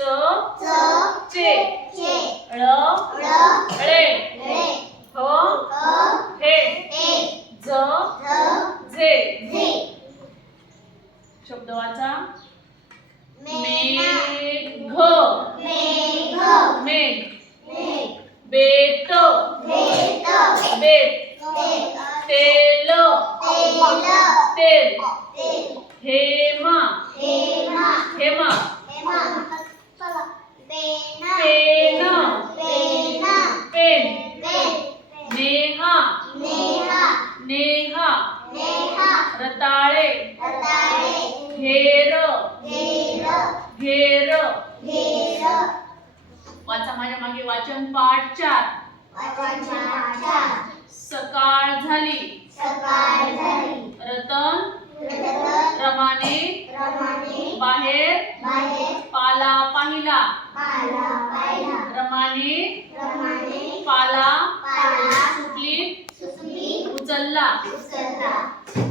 च चे ळ ळे ह हे ज जे शब्द वाचा. मेघ. मेघ. बेत. बेत. तेल. तेल. हेमा. हेमा. पेन नेहा रताळे घेर घेर वाचा माझ्या मागे वाचन पाठ चार. सकाळ झाली. रतन रमाने बाहेर पाला पाहिला. रमाने 真的，